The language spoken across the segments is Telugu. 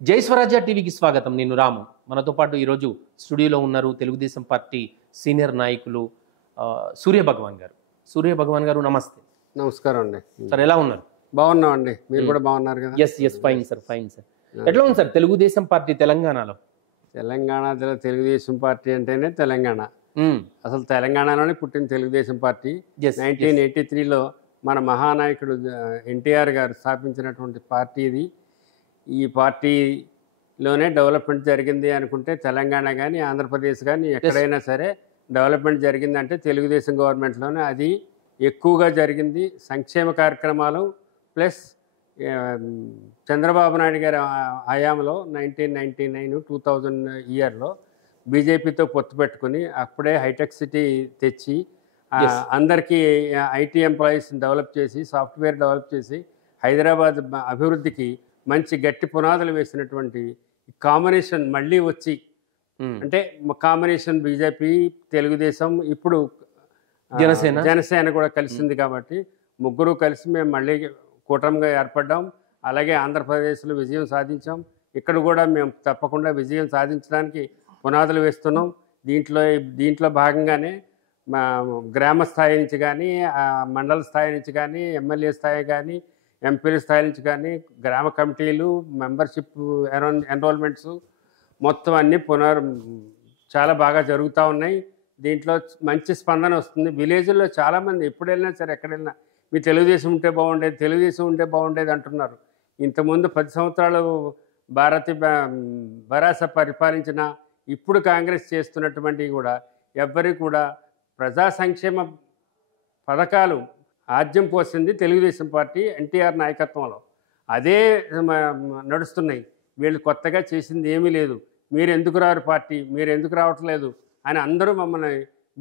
జై స్వరాజ్య టీవీకి స్వాగతం. నేను రాము. మనతో పాటు ఈరోజు స్టూడియోలో ఉన్నారు తెలుగుదేశం పార్టీ సీనియర్ నాయకులు సూర్య భగవాన్ గారు. సూర్య భగవాన్ గారు నమస్తే. నమస్కారం అండి. సార్ ఎలా ఉన్నారు? బాగున్నామండి. మీరు కూడా బాగున్నారు కదా? Yes fine sir, fine sir. ఎట్లా ఉంది సార్ తెలుగుదేశం పార్టీ తెలంగాణలో? తెలంగాణ తెలుగుదేశం పార్టీ అంటేనే తెలంగాణ. అసలు తెలంగాణలోనే పుట్టిన తెలుగుదేశం పార్టీ 1983లో మన మహానాయకుడు ఎన్టీఆర్ గారు స్థాపించినటువంటి పార్టీ ఇది. ఈ పార్టీలోనే డెవలప్మెంట్ జరిగింది అనుకుంటే తెలంగాణ కానీ ఆంధ్రప్రదేశ్ కానీ ఎక్కడైనా సరే డెవలప్మెంట్ జరిగిందంటే తెలుగుదేశం గవర్నమెంట్లోనే అది ఎక్కువగా జరిగింది. సంక్షేమ కార్యక్రమాలు ప్లస్ చంద్రబాబు నాయుడు గారి హయాంలో 1999-2000 ఇయర్లో బీజేపీతో పొత్తు పెట్టుకుని అప్పుడే హైటెక్ సిటీ తెచ్చి అందరికీ ఐటీ ఎంప్లాయీస్ డెవలప్ చేసి సాఫ్ట్వేర్ డెవలప్ చేసి హైదరాబాద్ అభివృద్ధికి మంచి గట్టి పునాదులు వేసినటువంటి కాంబినేషన్ మళ్ళీ వచ్చి అంటే కాంబినేషన్ బీజేపీ తెలుగుదేశం ఇప్పుడు జనసేన కూడా కలిసింది కాబట్టి ముగ్గురు కలిసి మేము మళ్ళీ కూటమిగా ఏర్పడ్డాం. అలాగే ఆంధ్రప్రదేశ్లో విజయం సాధించాం. ఇక్కడ కూడా మేము తప్పకుండా విజయం సాధించడానికి పునాదులు వేస్తున్నాం. దీంట్లో భాగంగానే మా గ్రామ స్థాయి నుంచి కానీ మండల స్థాయి నుంచి కానీ ఎమ్మెల్యే స్థాయి కానీ ఎంపీల స్థాయి నుంచి కానీ గ్రామ కమిటీలు మెంబర్షిప్ ఎన్రోల్మెంట్స్ మొత్తం అన్నీ చాలా బాగా జరుగుతూ ఉన్నాయి. దీంట్లో మంచి స్పందన వస్తుంది. విలేజ్లో చాలామంది ఎప్పుడు వెళ్ళినా సరే ఎక్కడ వెళ్ళినా మీ తెలుగుదేశం ఉంటే బాగుండేది అంటున్నారు. ఇంతకుముందు 10 సంవత్సరాలు భరాస పరిపాలించిన ఇప్పుడు కాంగ్రెస్ చేస్తున్నటువంటివి కూడా ఎవ్వరికి కూడా ప్రజా సంక్షేమ పథకాలు ఆద్యం పోసింది తెలుగుదేశం పార్టీ ఎన్టీఆర్ నాయకత్వంలో. అదే నడుస్తున్నాయి. వీళ్ళు కొత్తగా చేసింది ఏమీ లేదు. మీరు ఎందుకు రారు పార్టీ, మీరు ఎందుకు రావట్లేదు అని అందరూ మమ్మల్ని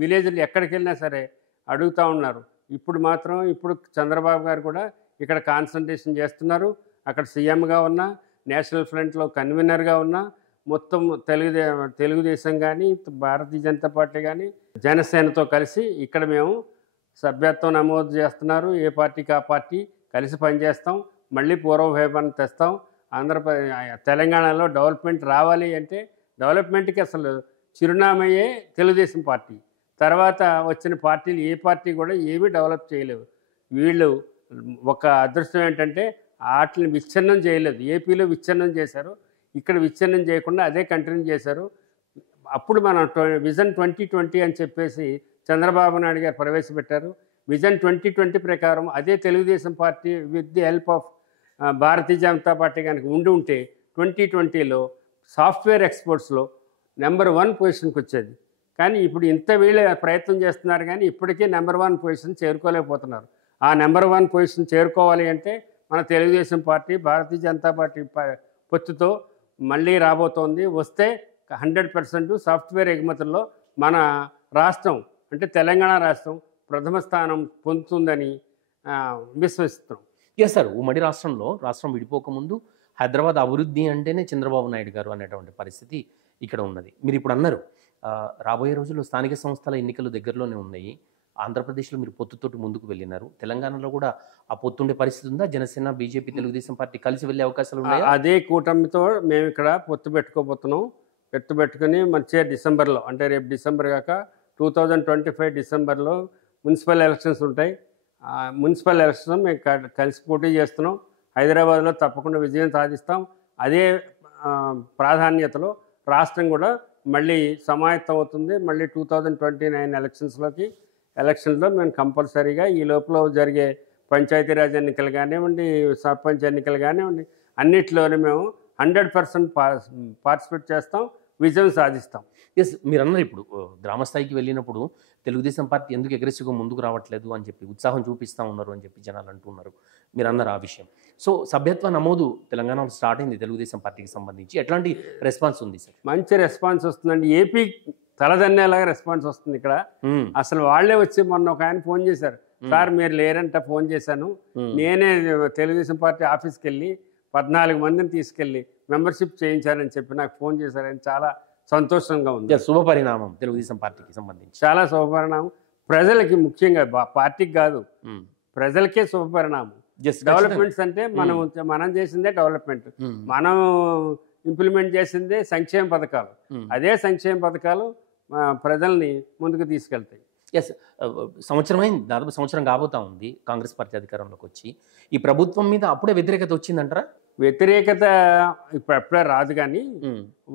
విలేజ్లు ఎక్కడికి వెళ్ళినా సరే అడుగుతూ ఉన్నారు. ఇప్పుడు చంద్రబాబు గారు కూడా ఇక్కడ కాన్సన్ట్రేషన్ చేస్తున్నారు. అక్కడ సీఎంగా ఉన్నా, నేషనల్ ఫ్రంట్లో కన్వీనర్గా ఉన్నా, మొత్తం తెలుగుదేశం కానీ భారతీయ జనతా పార్టీ కానీ జనసేనతో కలిసి ఇక్కడ మేము సభ్యత్వం నమోదు చేస్తున్నారు. ఏ పార్టీకి ఆ పార్టీ కలిసి పనిచేస్తాం. మళ్ళీ పూర్వవైభవాన్ని తెస్తాం. తెలంగాణలో డెవలప్మెంట్ రావాలి అంటే డెవలప్మెంట్కి అసలు చిరునామయే తెలుగుదేశం పార్టీ. తర్వాత వచ్చిన పార్టీలు ఏ పార్టీ కూడా ఏమీ డెవలప్ చేయలేవు. వీళ్ళు ఒక అదృష్టం ఏంటంటే వాటిని విచ్ఛిన్నం చేయలేదు. ఏపీలో విచ్ఛిన్నం చేశారు, ఇక్కడ విచ్ఛిన్నం చేయకుండా అదే కంటిన్యూ చేశారు. అప్పుడు మనం విజన్ 2020 అని చెప్పేసి చంద్రబాబు నాయుడు గారు ప్రవేశపెట్టారు. విజన్ 2020 ప్రకారం అదే Telugu Desam party with the help of Bharatiya Janata party కనుక ఉంటే 2020లో సాఫ్ట్వేర్ ఎక్స్పోర్ట్స్లో నెంబర్ 1 పొజిషన్కి వచ్చేది. కానీ ఇప్పుడు ఇంత వీళ్ళే ప్రయత్నం చేస్తున్నారు కానీ ఇప్పటికీ నెంబర్ 1 పొజిషన్ చేరుకోలేకపోతున్నారు. ఆ నెంబర్ 1 పొజిషన్ చేరుకోవాలి అంటే మన తెలుగుదేశం పార్టీ భారతీయ జనతా పార్టీ పొత్తుతో మళ్ళీ రాబోతోంది. వస్తే 100% సాఫ్ట్వేర్ ఎగుమతుల్లో మన రాష్ట్రం అంటే తెలంగాణ రాష్ట్రం ప్రథమ స్థానం పొందుతుందని విశ్వసిస్తున్నాం. ఎస్ సార్, ఉమ్మడి రాష్ట్రం విడిపోకముందు హైదరాబాద్ అభివృద్ధి అంటేనే చంద్రబాబు నాయుడు గారు అనేటువంటి పరిస్థితి ఇక్కడ ఉన్నది. మీరు ఇప్పుడు అన్నారు రాబోయే రోజుల్లో స్థానిక సంస్థల ఎన్నికలు దగ్గరలోనే ఉన్నాయి. ఆంధ్రప్రదేశ్లో మీరు పొత్తుతోటి ముందుకు వెళ్ళినారు. తెలంగాణలో కూడా ఆ పొత్తుండే పరిస్థితి ఉందా? జనసేన బీజేపీ తెలుగుదేశం పార్టీ కలిసి వెళ్ళే అవకాశాలు ఉన్నాయి. అదే కూటమితో మేము ఇక్కడ పొత్తు పెట్టుకోబోతున్నాం. పెట్టుకుని మంచిగా డిసెంబర్లో అంటే రేపు డిసెంబర్ కాక 2025 డిసెంబర్లో మున్సిపల్ ఎలక్షన్స్ ఉంటాయి. మున్సిపల్ ఎలక్షన్ మేము కలిసి పోటీ చేస్తున్నాం. హైదరాబాద్లో తప్పకుండా విజయం సాధిస్తాం. అదే ప్రాధాన్యతలో రాష్ట్రం కూడా మళ్ళీ సమాయత్తం అవుతుంది. మళ్ళీ 2029 ఎలక్షన్లో మేము కంపల్సరీగా ఈ లోపల జరిగే పంచాయతీరాజ్ ఎన్నికలు కానివ్వండి, సర్పంచ్ ఎన్నికలు కానివ్వండి, అన్నిట్లోనే మేము 100% పార్టిసిపేట్ చేస్తాం, విజయం సాధిస్తాం. ఎస్, మీరు అన్నారు ఇప్పుడు గ్రామ స్థాయికి వెళ్ళినప్పుడు తెలుగుదేశం పార్టీ ఎందుకు అగ్రెసివ్గా ముందుకు రావట్లేదు అని చెప్పి ఉత్సాహం చూపిస్తూ ఉన్నారు అని చెప్పి జనాలు అంటున్నారు. మీరు అన్నారు ఆ విషయం. సో సభ్యత్వ నమోదు తెలంగాణలో స్టార్ట్ అయింది తెలుగుదేశం పార్టీకి సంబంధించి. ఎట్లాంటి రెస్పాన్స్ ఉంది సార్? మంచి రెస్పాన్స్ వస్తుందండి. ఏపీ తలదన్నేలాగా రెస్పాన్స్ వస్తుంది. ఇక్కడ అసలు వాళ్ళే వచ్చి మొన్న ఒక ఆయన ఫోన్ చేశారు, సార్ మీరు లేరంట, ఫోన్ చేశాను, నేనే తెలుగుదేశం పార్టీ ఆఫీస్కి వెళ్ళి 14 మందిని తీసుకెళ్ళి మెంబర్షిప్ చేయించారని చెప్పి నాకు ఫోన్ చేశారని చాలా సంతోషంగా ఉంది. శుభపరిణామం తెలుగుదేశం పార్టీకి సంబంధించి, చాలా శుభపరిణామం. ప్రజలకి ముఖ్యంగా పార్టీకి కాదు, ప్రజలకే శుభపరిణామం. డెవలప్మెంట్స్ అంటే మనం చేసిందే డెవలప్మెంట్, మనం ఇంప్లిమెంట్ చేసిందే సంక్షేమ పథకాలు. అదే సంక్షేమ పథకాలు ప్రజల్ని ముందుకు తీసుకెళ్తాయి. ఎస్, సంవత్సరమైంది, దాదాపు సంవత్సరం కాబోతా ఉంది కాంగ్రెస్ పార్టీ అధికారంలోకి వచ్చి. ఈ ప్రభుత్వం మీద అప్పుడే వ్యతిరేకత వచ్చిందంటారా? వ్యతిరేకత ఇప్పుడే రాదు, కానీ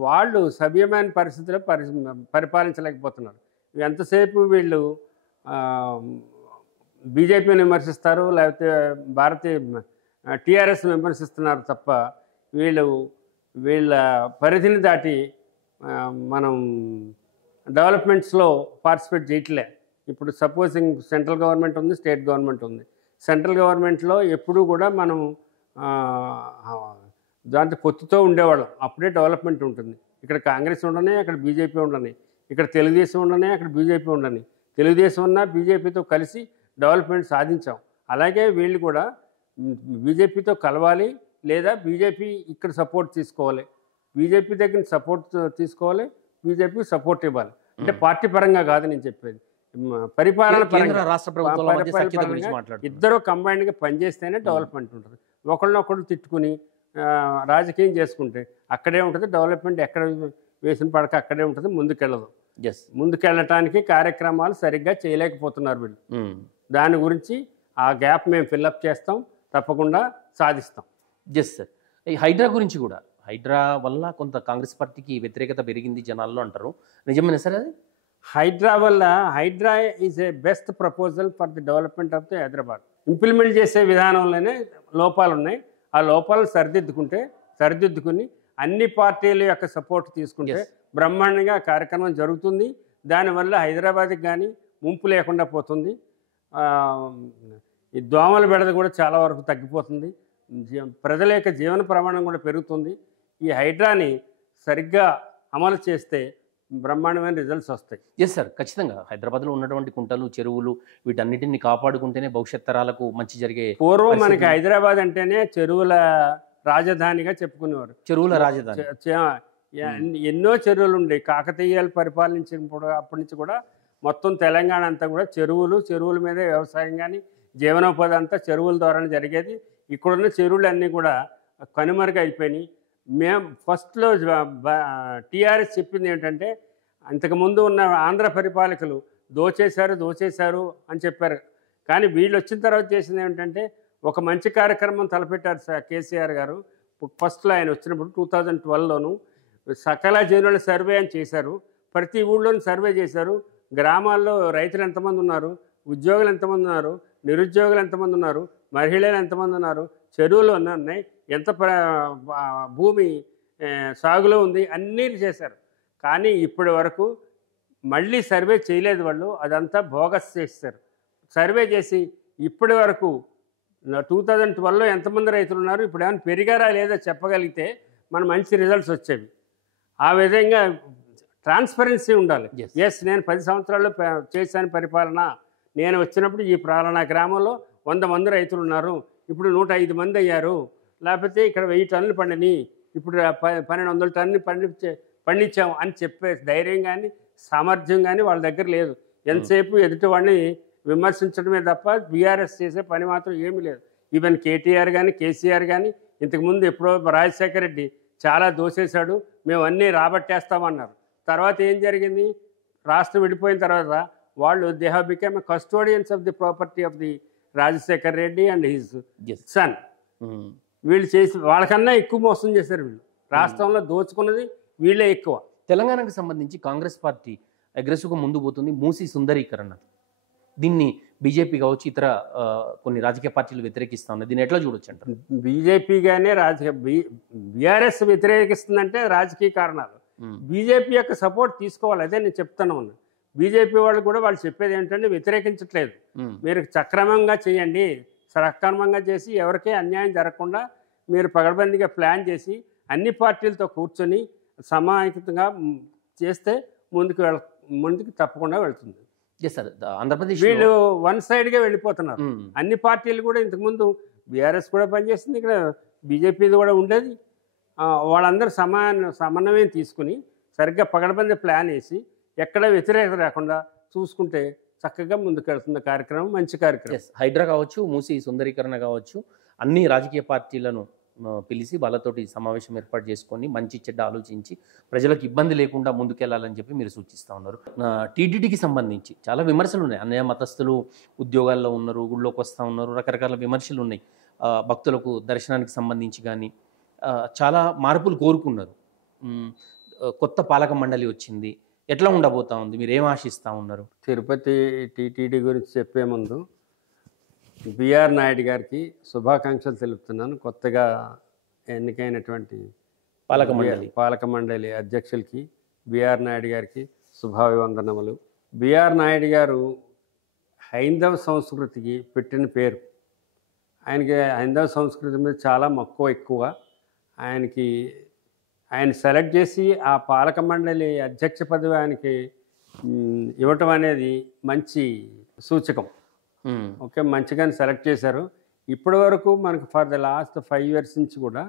వాళ్ళు సభ్యమైన పరిస్థితుల్లో పరిపాలించలేకపోతున్నారు. ఎంతసేపు వీళ్ళు బీజేపీని విమర్శిస్తారు, లేకపోతే టీఆర్ఎస్ విమర్శిస్తున్నారు తప్ప వీళ్ళ పరిధిని దాటి మనం డెవలప్మెంట్స్లో పార్టిసిపేట్ చేయట్లే. ఇప్పుడు సపోజింగ్ సెంట్రల్ గవర్నమెంట్ ఉంది, స్టేట్ గవర్నమెంట్ ఉంది. సెంట్రల్ గవర్నమెంట్లో ఎప్పుడూ కూడా మనం దాంట్లో పొత్తుతో ఉండేవాళ్ళం, అప్పుడే డెవలప్మెంట్ ఉంటుంది. ఇక్కడ కాంగ్రెస్ ఉండని, అక్కడ బీజేపీ ఉండని, ఇక్కడ తెలుగుదేశం ఉండని, అక్కడ బీజేపీ ఉండని. తెలుగుదేశం ఉన్న బీజేపీతో కలిసి డెవలప్మెంట్ సాధించాం. అలాగే వీళ్ళు కూడా బీజేపీతో కలవాలి, లేదా బీజేపీ ఇక్కడ సపోర్ట్ తీసుకోవాలి, బీజేపీ దగ్గర సపోర్ట్ తీసుకోవాలి, బీజేపీకి సపోర్ట్ ఇవ్వాలి. అంటే పార్టీ పరంగా కాదు నేను చెప్పేది, పరిపాలన పరంగా, రాష్ట్ర ప్రభుత్వం ఇద్దరు కంబైన్డ్గా పనిచేస్తేనే డెవలప్మెంట్ ఉంటుంది. ఒకళ్ళనొకళ్ళు తిట్టుకుని రాజకీయం చేసుకుంటే అక్కడే ఉంటుంది డెవలప్మెంట్, ఎక్కడ వేసిన పడక అక్కడే ఉంటుంది, ముందుకెళ్ళదు. ముందుకెళ్ళటానికి కార్యక్రమాలు సరిగ్గా చేయలేకపోతున్నారు వీళ్ళు. దాని గురించి ఆ గ్యాప్ మేము ఫిల్అప్ చేస్తాం, తప్పకుండా సాధిస్తాం. Yes sir. ఈ హైడ్రా గురించి కూడా, హైడ్రా వల్ల కొంత కాంగ్రెస్ పార్టీకి వ్యతిరేకత పెరిగింది జనాల్లో అంటారు, నిజమేనా సార్ అది? HYDRAA is a best proposal for the development of the Hyderabad. Implement చేసే విధానంలోనే లోపాలు ఉన్నాయి. ఆ లోపాలను సరిదిద్దుకుని అన్ని పార్టీల యొక్క సపోర్ట్ తీసుకుంటే బ్రహ్మాండంగా కార్యక్రమం జరుగుతుంది. దానివల్ల హైదరాబాద్కి కానీ ముంపు లేకుండా పోతుంది. ఈ దోమల బెడద కూడా చాలా వరకు తగ్గిపోతుంది. ప్రజల యొక్క జీవన ప్రమాణం కూడా పెరుగుతుంది. ఈ హైడ్రాని సరిగ్గా అమలు చేస్తే బ్రహ్మాండమైన రిజల్ట్స్ వస్తాయి. ఎస్ సార్, ఖచ్చితంగా. హైదరాబాద్లో ఉన్నటువంటి కుంటలు, చెరువులు, వీటన్నిటిని కాపాడుకుంటేనే భవిష్యత్ తరాలకు మంచి జరిగే. పూర్వం మనకి హైదరాబాద్ అంటేనే చెరువుల రాజధానిగా చెప్పుకునేవారు. చెరువుల రాజధాని, ఎన్నో చెరువులు ఉండేవి. కాకతీయాలు పరిపాలించినప్పుడు అప్పటి నుంచి కూడా మొత్తం తెలంగాణ అంతా కూడా చెరువుల మీదే వ్యవసాయం కానీ జీవనోపాధి అంతా చెరువుల ద్వారానే జరిగేది. ఇక్కడున్న చెరువులు అన్నీ కూడా కనుమరుగు అయిపోయినాయి. మేము ఫస్ట్లో టీఆర్ఎస్ చెప్పింది ఏంటంటే, ఇంతకుముందు ఉన్న ఆంధ్ర పరిపాలకులు దోచేశారు అని చెప్పారు. కానీ వీళ్ళు వచ్చిన తర్వాత చేసింది ఏమిటంటే, ఒక మంచి కార్యక్రమం తలపెట్టారు కేసీఆర్ గారు. ఫస్ట్లో ఆయన వచ్చినప్పుడు 2012లోను సకల జనుల సర్వే అని చేశారు. ప్రతి ఊళ్ళోనూ సర్వే చేశారు. గ్రామాల్లో రైతులు ఎంతమంది ఉన్నారు, ఉద్యోగులు ఎంతమంది ఉన్నారు, నిరుద్యోగులు ఎంతమంది ఉన్నారు, మహిళలు ఎంతమంది ఉన్నారు, చెరువులు ఉన్నాయి, ఎంత భూమి సాగులో ఉంది, అన్నీ చేశారు. కానీ ఇప్పటి వరకు మళ్ళీ సర్వే చేయలేదు వాళ్ళు. అదంతా బోగస్ చేశారు. సర్వే చేసి ఇప్పటి వరకు 2012లో ఎంతమంది రైతులు ఉన్నారు, ఇప్పుడు ఏమైనా పెరిగారా లేదా చెప్పగలిగితే మన మంచి రిజల్ట్స్ వచ్చేవి. ఆ విధంగా ట్రాన్స్పరెన్సీ ఉండాలి. ఎస్, నేను 10 సంవత్సరాల్లో చేశాను పరిపాలన, నేను వచ్చినప్పుడు ఈ ప్రాలనా గ్రామంలో 100 మంది రైతులు ఉన్నారు, ఇప్పుడు 105 మంది అయ్యారు, లేకపోతే ఇక్కడ 1000 టన్నులు పండిని, ఇప్పుడు 1200 టన్నులు పండించాము అని చెప్పే ధైర్యం కానీ సామర్థ్యం కానీ వాళ్ళ దగ్గర లేదు. ఎంతసేపు ఎదుటివాడిని విమర్శించడమే తప్ప బీఆర్ఎస్ చేసే పని మాత్రం ఏమీ లేదు. ఈవెన్ కేటీఆర్ కానీ కేసీఆర్ కానీ ఇంతకుముందు ఎప్పుడో రాజశేఖర రెడ్డి చాలా దోసేశాడు, మేము అన్నీ రాబట్టేస్తామన్నారు. తర్వాత ఏం జరిగింది? రాష్ట్రం విడిపోయిన తర్వాత వాళ్ళు they have become custodians of the property of the Rajasekhar Reddy and his sun. వీళ్ళు చేసి వాళ్ళకన్నా ఎక్కువ మోసం చేశారు. వీళ్ళు రాష్ట్రంలో దోచుకున్నది వీళ్ళే ఎక్కువ. తెలంగాణకు సంబంధించి కాంగ్రెస్ పార్టీ అగ్రెసివ్గా ముందు పోతుంది, మూసీ సుందరీకరణ. దీన్ని బీజేపీ కావచ్చు, ఇతర కొన్ని రాజకీయ పార్టీలు వ్యతిరేకిస్తా ఉన్నాయి. దీన్ని ఎట్లా చూడొచ్చు అంటారు? బీజేపీగానే బీఆర్ఎస్ వ్యతిరేకిస్తుందంటే రాజకీయ కారణాలు. బీజేపీ యొక్క సపోర్ట్ తీసుకోవాలి, అదే నేను చెప్తాను. బీజేపీ వాళ్ళు కూడా వాళ్ళు చెప్పేది ఏంటంటే వ్యతిరేకించట్లేదు, మీరు సక్రమంగా చేయండి, సక్రమంగా చేసి ఎవరికే అన్యాయం జరగకుండా మీరు పగడబందీగా ప్లాన్ చేసి అన్ని పార్టీలతో కూర్చొని సమాయత్తంగా చేస్తే ముందుకు తప్పకుండా వెళ్తుంది. ఆంధ్రప్రదేశ్ వీళ్ళు వన్ సైడ్గా వెళ్ళిపోతున్నారు. అన్ని పార్టీలు కూడా ఇంతకుముందు బీఆర్ఎస్ కూడా పనిచేస్తుంది, ఇక్కడ బీజేపీది కూడా ఉండేది. వాళ్ళందరూ సమన్వయం తీసుకుని సరిగ్గా పగడబంది ప్లాన్ వేసి ఎక్కడ వ్యతిరేకత లేకుండా చూసుకుంటే చక్కగా ముందుకెళ్తున్న కార్యక్రమం మంచి కార్యక్రమం. హైడ్రా కావచ్చు, మూసీ సుందరీకరణ కావచ్చు, అన్ని రాజకీయ పార్టీలను పిలిచి వాళ్ళతోటి సమావేశం ఏర్పాటు చేసుకొని మంచి చెడ్డ ఆలోచించి ప్రజలకు ఇబ్బంది లేకుండా ముందుకెళ్లాలని చెప్పి మీరు సూచిస్తూ ఉన్నారు. టీటీడీకి సంబంధించి చాలా విమర్శలు ఉన్నాయి. అన్నయ్య మతస్థులు ఉద్యోగాల్లో ఉన్నారు, గుళ్ళోకి వస్తూ ఉన్నారు, రకరకాల విమర్శలు ఉన్నాయి. భక్తులకు దర్శనానికి సంబంధించి కానీ చాలా మార్పులు కోరుకున్నారు. కొత్త పాలక మండలి వచ్చింది, ఎట్లా ఉండబోతా ఉంది, మీరు ఏం ఆశిస్తూ ఉన్నారు? తిరుపతి టీటీడీ గురించి చెప్పే ముందు బిఆర్ నాయుడు గారికి శుభాకాంక్షలు తెలుపుతున్నాను. కొత్తగా ఎన్నికైనటువంటి పాలక మండలి అధ్యక్షులకి బిఆర్ నాయుడు గారికి శుభాభివందనములు. బిఆర్ నాయుడు గారు హైందవ సంస్కృతికి పెట్టిన పేరు. ఆయనకి హైందవ సంస్కృతి మీద చాలా మక్కువ ఎక్కువ. ఆయన సెలెక్ట్ చేసి ఆ పాలక మండలి అధ్యక్ష పదవి ఆయనకి ఇవ్వటం అనేది మంచి సూచకం. ఓకే, మంచిగానే సెలెక్ట్ చేశారు. ఇప్పటి వరకు మనకు ఫర్ ద లాస్ట్ 5 years నుంచి కూడా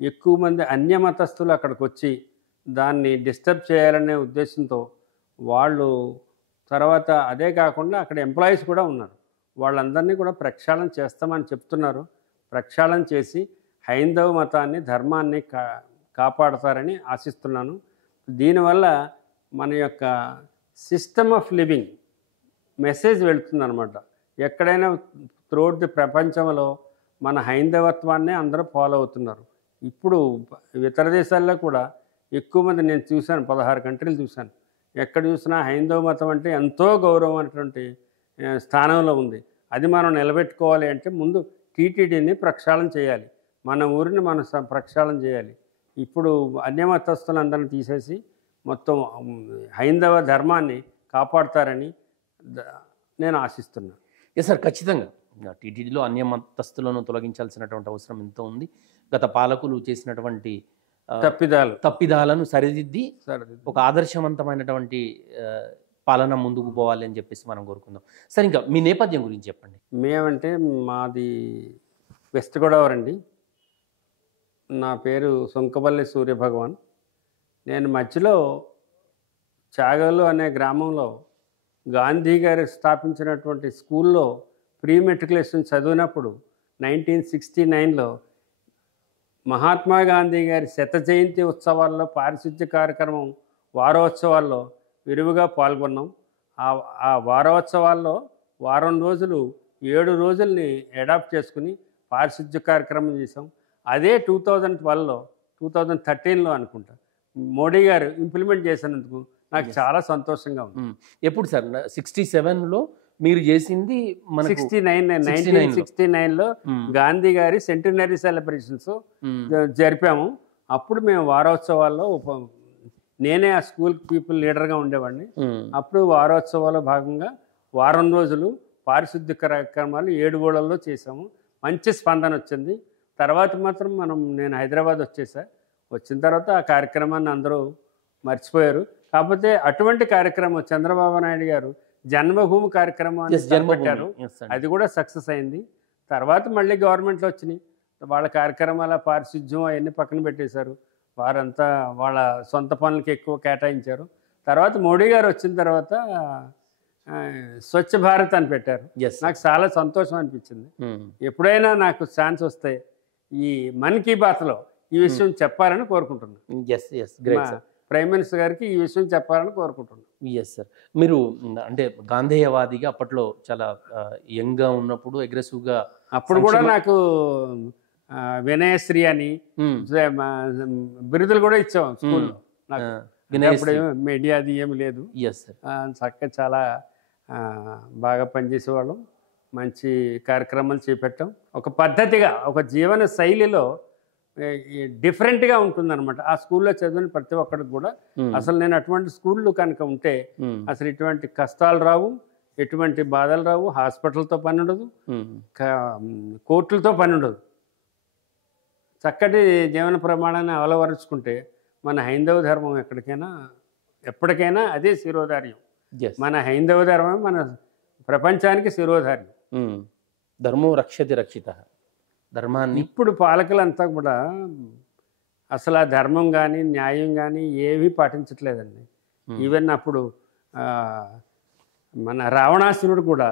ఎక్కువ మంది అన్య మతస్థులు అక్కడికి వచ్చి దాన్ని డిస్టర్బ్ చేయాలనే ఉద్దేశంతో వాళ్ళు, తర్వాత అదే కాకుండా అక్కడ ఎంప్లాయీస్ కూడా ఉన్నారు, వాళ్ళందరినీ కూడా ప్రక్షాళన చేస్తామని చెప్తున్నారు. ప్రక్షాళన చేసి హైందవ మతాన్ని, ధర్మాన్ని కాపాడతారని ఆశిస్తున్నాను. దీనివల్ల మన యొక్క సిస్టమ్ ఆఫ్ లివింగ్ మెసేజ్ వెళుతుందన్నమాట. ఎక్కడైనా త్రూఅవుట్ ది ప్రపంచంలో మన హైందవత్వాన్నే అందరూ ఫాలో అవుతున్నారు. ఇప్పుడు ఇతర దేశాల్లో కూడా ఎక్కువ మంది, నేను చూశాను 16 కంట్రీలు చూశాను, ఎక్కడ చూసినా హైందవ మతం అంటే ఎంతో గౌరవం అనేటువంటి స్థానంలో ఉంది. అది మనం నిలబెట్టుకోవాలి అంటే ముందు టీటీడీని ప్రక్షాళన చేయాలి, మన ఊరిని మనం ప్రక్షాళన చేయాలి. ఇప్పుడు అన్యమతస్థులందరినీ తీసేసి మొత్తం హైందవ ధర్మాన్ని కాపాడతారని నేను ఆశిస్తున్నాను. ఎస్ సార్, ఖచ్చితంగా టీటీడీలో అన్యమతస్థులను తొలగించాల్సినటువంటి అవసరం ఎంతో ఉంది. గత పాలకులు చేసినటువంటి తప్పిదాలను సరిదిద్ది ఒక ఆదర్శవంతమైనటువంటి పాలన ముందుకు పోవాలి అని చెప్పేసి మనం కోరుకుందాం. సార్, ఇంకా మీ నేపథ్యం గురించి చెప్పండి. మేమంటే మాది వెస్ట్ గోదావరి అండి. నా పేరు సొంకపల్లి సూర్యభగవాన్. నేను మధ్యలో చాగలు అనే గ్రామంలో గాంధీ గారు స్థాపించినటువంటి స్కూల్లో ప్రీ మెట్రికులేషన్ చదివినప్పుడు 1969లో మహాత్మా గాంధీ గారి 100వ జయంతి ఉత్సవాల్లో, పారిశుద్ధ్య కార్యక్రమం వారోత్సవాల్లో విరివిగా పాల్గొన్నాం. ఆ వారోత్సవాల్లో వారం రోజులు 7 రోజుల్ని అడాప్ట్ చేసుకుని పారిశుద్ధ్య కార్యక్రమం చేసాం. అదే 2012లో 2013లో అనుకుంటా మోడీ గారు ఇంప్లిమెంట్ చేసినందుకు నాకు చాలా సంతోషంగా ఉంది. ఎప్పుడు సార్? 67లో మీరు చేసింది? 1969లో గాంధీ గారి సెంటినరీ సెలబ్రేషన్స్ జరిపాము. అప్పుడు మేము వారోత్సవాల్లో నేనే ఆ స్కూల్ పీపుల్ లీడర్గా ఉండేవాడిని. అప్పుడు వారోత్సవాల్లో భాగంగా వారం రోజులు పారిశుద్ధ్య కార్యక్రమాలు 7 ఊళ్ళల్లో చేసాము. మంచి స్పందన వచ్చింది. తర్వాత మాత్రం నేను హైదరాబాద్ వచ్చిన తర్వాత ఆ కార్యక్రమాన్ని అందరూ మర్చిపోయారు. కాకపోతే అటువంటి కార్యక్రమం చంద్రబాబు నాయుడు గారు జన్మభూమి కార్యక్రమాన్ని చేపట్టారు. అది కూడా సక్సెస్ అయింది. తర్వాత మళ్ళీ గవర్నమెంట్లో వచ్చినాయి, వాళ్ళ కార్యక్రమాల పారిశుద్ధ్యం అవన్నీ పక్కన పెట్టేశారు. వారంతా వాళ్ళ సొంత పనులకి ఎక్కువ కేటాయించారు. తర్వాత మోడీ గారు వచ్చిన తర్వాత స్వచ్ఛ భారత్ అని పెట్టారు. నాకు చాలా సంతోషం అనిపించింది. ఎప్పుడైనా నాకు ఛాన్స్ వస్తే ఈ మన్ కీ బాత్లో ఈ విషయం చెప్పాలని కోరుకుంటున్నాను. ప్రైమ్ మినిస్టర్ గారికి ఈ విషయం చెప్పాలని కోరుకుంటున్నాను. ఎస్ సార్, మీరు అంటే గాంధేయవాదిగా అప్పట్లో చాలా యంగ్గా ఉన్నప్పుడు అగ్రెసివ్గా, అప్పుడు కూడా నాకు వినయశ్రీ అని బిరుదులు కూడా ఇచ్చాం స్కూల్లో. నాకు మీడియా అది ఏమి లేదు. చక్కగా చాలా బాగా పనిచేసేవాళ్ళం. మంచి కార్యక్రమాలు చేపట్టాం. ఒక పద్ధతిగా, ఒక జీవన శైలిలో డిఫరెంట్గా ఉంటుందన్నమాట. ఆ స్కూల్లో చదివిన ప్రతి ఒక్కరికి కూడా అసలు నేను అటువంటి స్కూళ్ళు కనుక ఉంటే అసలు ఇటువంటి కష్టాలు రావు, ఎటువంటి బాధలు రావు, హాస్పిటల్తో పని ఉండదు, కోర్టులతో పని ఉండదు. చక్కటి జీవన ప్రమాణాన్ని అలవరుచుకుంటే మన హైందవ ధర్మం ఎప్పటికైనా అదే శిరోధార్యం. మన హైందవ ధర్మం మన ప్రపంచానికి శిరోధార్యం. ధర్మో రక్షతి రక్షిత. ధర్మాన్ని ఇప్పుడు పాలకులంతా కూడా అసలు ఆ ధర్మం కానీ న్యాయం కానీ ఏమీ పాటించట్లేదండి. ఈవెన్ అప్పుడు మన రావణాసురుడు కూడా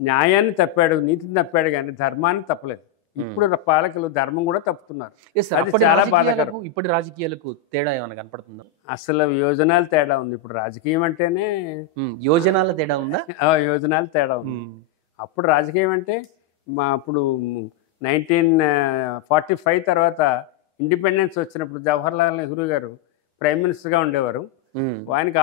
న్యాయాన్ని తప్పాడు, నీతిని తప్పాడు, కానీ ధర్మాన్ని తప్పలేదు. ఇప్పుడు పాలకులు ధర్మం కూడా తప్పుతున్నారు. ఎస్ సార్, అది అప్పటి చాలా రాజకీయాలకు బాధాకరం. ఇప్పటి రాజకీయాలకు తేడా ఏమైనా కనపడుతుందా? అసలు యోజనాలు తేడా ఉంది. ఇప్పుడు రాజకీయం అంటేనే యోజనాల తేడా ఉందా? యోజనాలు తేడా ఉంది. అప్పుడు రాజకీయం అంటే అప్పుడు 1945 తర్వాత ఇండిపెండెన్స్ వచ్చినప్పుడు జవహర్లాల్ నెహ్రూ గారు ప్రైమ్ మినిస్టర్గా ఉండేవారు. ఆయనకి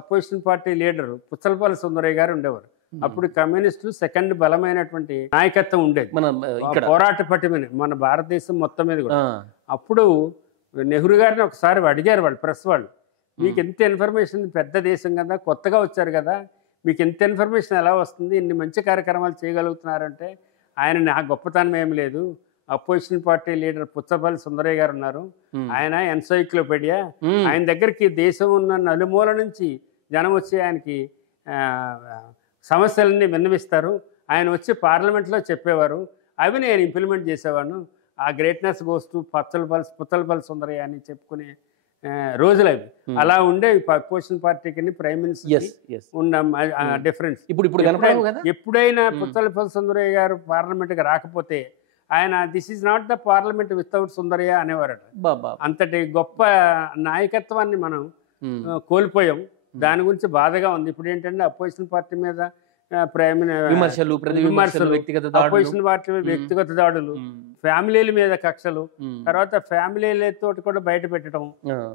opposition party leader Puchalapalli Sundarayya గారు ఉండేవారు. అప్పుడు కమ్యూనిస్టులు సెకండ్ బలమైనటువంటి నాయకత్వం ఉండేది, మన పోరాట పటిమని మన భారతదేశం మొత్తం మీద కూడా. అప్పుడు నెహ్రూ గారిని ఒకసారి అడిగారు వాళ్ళు, ప్రెస్ వాళ్ళు, మీకు ఎంత ఇన్ఫర్మేషన్, పెద్ద దేశం కదా, కొత్తగా వచ్చారు కదా, మీకు ఎంత ఇన్ఫర్మేషన్ ఎలా వస్తుంది, ఇన్ని మంచి కార్యక్రమాలు చేయగలుగుతున్నారంటే ఆయన నా గొప్పతనం ఏం లేదు, opposition party leader Puchchapalli Sundarayya గారు ఉన్నారు, ఆయన ఎన్సైక్లోపీడియా, ఆయన దగ్గరికి దేశం ఉన్న నలుమూల నుంచి జనం వచ్చి ఆయనకి సమస్యలన్నీ విన్నవిస్తారు, ఆయన వచ్చి పార్లమెంట్లో చెప్పేవారు, అవి నేను ఇంప్లిమెంట్ చేసేవాడిను, ఆ గ్రేట్నెస్ గోస్తూ పుచ్చలపల్లి సుందరయ్య అని చెప్పుకునే రోజులు అవి. అలా ఉండే అపోజిషన్ పార్టీకి ప్రైమ్ మినిస్టర్ ఉన్న డిఫరెన్స్. ఎప్పుడైనా పుచ్చలపల్లి సుందరయ్య గారు పార్లమెంట్కి రాకపోతే ఆయన this is not the parliament without Sundarayya అనేవారట. అంతటి గొప్ప నాయకత్వాన్ని మనం కోల్పోయాం. దాని గురించి బాధగా ఉంది. ఇప్పుడు ఏంటంటే అపోజిషన్ పార్టీ మీద విమర్శలు, అపోజిషన్ పార్టీ మీద వ్యక్తిగత దాడులు, ఫ్యామిలీల మీద కక్షలు, తర్వాత ఫ్యామిలీలతో కూడా బయట పెట్టడం,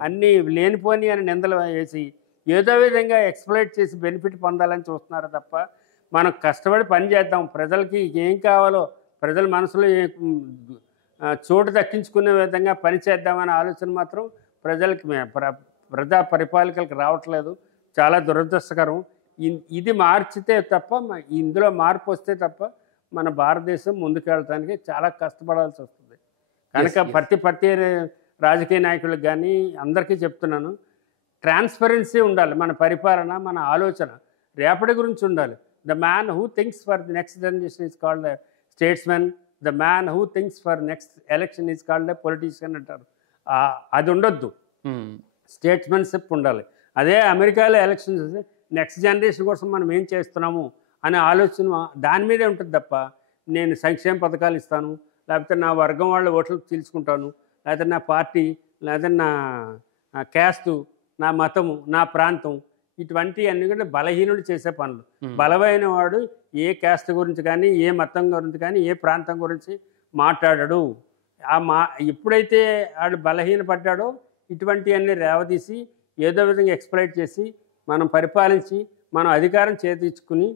అన్ని లేనిపోని అని నిందలు వేసి ఏదో విధంగా ఎక్స్ప్లైట్ చేసి బెనిఫిట్ పొందాలని చూస్తున్నారు తప్ప, మనం కష్టపడి పని చేద్దాం, ప్రజలకి ఏం కావాలో ప్రజల మనసులో చోటు దక్కించుకునే విధంగా పని చేద్దామనే ఆలోచన మాత్రం ప్రజలకి ప్రజా పరిపాలకులకు రావట్లేదు. చాలా దురదృష్టకరం. ఇది మార్చితే తప్ప, ఇందులో మార్పు వస్తే తప్ప మన భారతదేశం ముందుకెళ్ళటానికి చాలా కష్టపడాల్సి వస్తుంది. కనుక ప్రతి రాజకీయ నాయకులకు కానీ అందరికీ చెప్తున్నాను, ట్రాన్స్పరెన్సీ ఉండాలి. మన పరిపాలన, మన ఆలోచన రేపటి గురించి ఉండాలి. The man who thinks for the next generation is called the statesmen, the man who thinks for next election is called the politician అంటారు. అది ఉండొద్దు, స్టేట్స్మెన్షిప్ ఉండాలి. అదే అమెరికాలో ఎలక్షన్స్ నెక్స్ట్ జనరేషన్ కోసం మనం ఏం చేస్తున్నాము అనే ఆలోచన దాని మీదే ఉంటుంది తప్ప, నేను సంక్షేమ పథకాలు ఇస్తాను, లేకపోతే నా వర్గం వాళ్ళ ఓట్లు తీల్చుకుంటాను, లేకపోతే నా పార్టీ, లేకపోతే నా క్యాస్టు, నా మతము, నా ప్రాంతం, ఇటువంటి అన్ని కూడా బలహీనుడు చేసే పనులు. బలమైన వాడు ఏ క్యాస్ట్ గురించి కానీ, ఏ మతం గురించి కానీ, ఏ ప్రాంతం గురించి మాట్లాడాడు. ఎప్పుడైతే వాడు బలహీనపడ్డాడో ఇటువంటివన్నీ రేవదీసి ఏదో విధంగా ఎక్స్ప్లైట్ చేసి మనం పరిపాలించి మనం అధికారం చేతిచ్చుకుని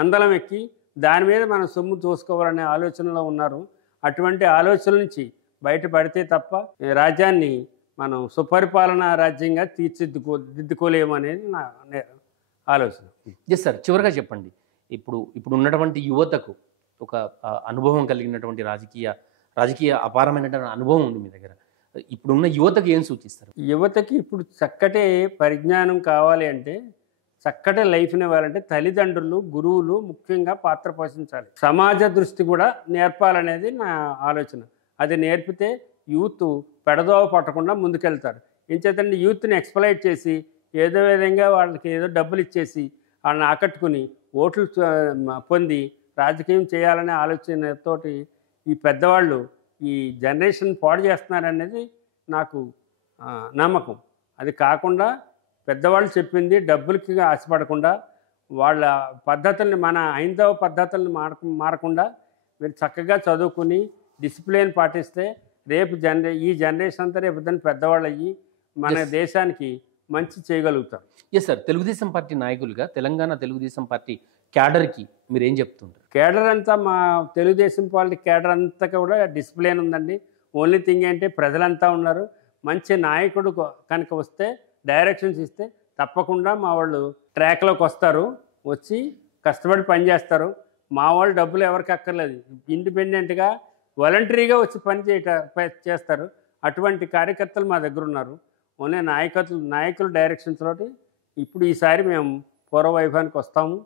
అందలం ఎక్కి దాని మీద మనం సొమ్ము చూసుకోవాలనే ఆలోచనలో ఉన్నారు. అటువంటి ఆలోచన నుంచి బయటపడితే తప్ప రాజ్యాన్ని మనం సుపరిపాలన రాజ్యంగా తీర్చిదిద్దుకోలేము అనేది నా ఆలోచన. ఎస్ సార్, చివరిగా చెప్పండి, ఇప్పుడు ఉన్నటువంటి యువతకు ఒక అనుభవం కలిగినటువంటి రాజకీయ అపారమైనటువంటి అనుభవం ఉంది మీ దగ్గర, ఇప్పుడున్న యువతకు ఏం సూచిస్తారు? యువతకి ఇప్పుడు చక్కటి పరిజ్ఞానం కావాలి అంటే, చక్కటి లైఫ్ని ఇవ్వాలంటే తల్లిదండ్రులు, గురువులు ముఖ్యంగా పాత్ర పోషించాలి. సమాజ దృష్టి కూడా నేర్పాలనేది నా ఆలోచన. అది నేర్పితే యూత్ పెడదోవ పట్టకుండా ముందుకెళ్తారు. ఏం చేతండి, యూత్ని ఎక్స్ప్లైట్ చేసి ఏదో విధంగా వాళ్ళకి ఏదో డబ్బులు ఇచ్చేసి వాళ్ళని ఆకట్టుకుని ఓట్లు పొంది రాజకీయం చేయాలనే ఆలోచనతోటి ఈ పెద్దవాళ్ళు ఈ జనరేషన్ పాడు చేస్తున్నారనేది నాకు నమ్మకం. అది కాకుండా పెద్దవాళ్ళు చెప్పింది డబ్బులకి ఆశపడకుండా వాళ్ళ పద్ధతుల్ని, మన హైందవ పద్ధతుల్ని మారకుండా మీరు చక్కగా చదువుకుని డిసిప్లిన్ పాటిస్తే రేపు ఈ జనరేషన్ అంతా రేపు దాన్ని పెద్దవాళ్ళు అయ్యి మన దేశానికి మంచి చేయగలుగుతారు. ఎస్ సార్, తెలుగుదేశం పార్టీ నాయకులుగా తెలంగాణ తెలుగుదేశం పార్టీ క్యాడర్కి మీరు ఏం చెప్తుంటారు? క్యాడర్ అంతా, మా తెలుగుదేశం పార్టీ క్యాడర్ అంతా కూడా డిసిప్లిన్ ఉందండి. ఓన్లీ థింగ్ ఏంటి, ప్రజలంతా ఉన్నారు. మంచి నాయకుడు కనుక వస్తే, డైరెక్షన్స్ ఇస్తే తప్పకుండా మా వాళ్ళు ట్రాక్లోకి వస్తారు, వచ్చి కష్టపడి పనిచేస్తారు. మా వాళ్ళు డబ్బులు ఎవరికి అక్కర్లేదు, ఇండిపెండెంట్గా వాలంటరీగా వచ్చి చేస్తారు. అటువంటి కార్యకర్తలు మా దగ్గర ఉన్నారు. ఓన్లీ నాయకులు డైరెక్షన్స్ తోటి ఇప్పుడు ఈసారి మేము పూర్వవైభవానికి వస్తాము.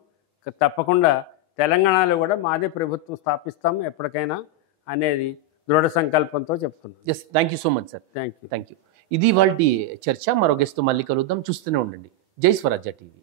తప్పకుండా తెలంగాణలో కూడా మాదే ప్రభుత్వం స్థాపిస్తాము ఎప్పటికైనా అనేది దృఢ సంకల్పంతో చెప్తున్నాం. Yes, thank you so much sir. Thank you. ఇది ఇవాల్టి చర్చ. మరో గెస్ట్తో మళ్ళీ కలుద్దాం. చూస్తూనే ఉండండి జై స్వరాజ్య టీవీ.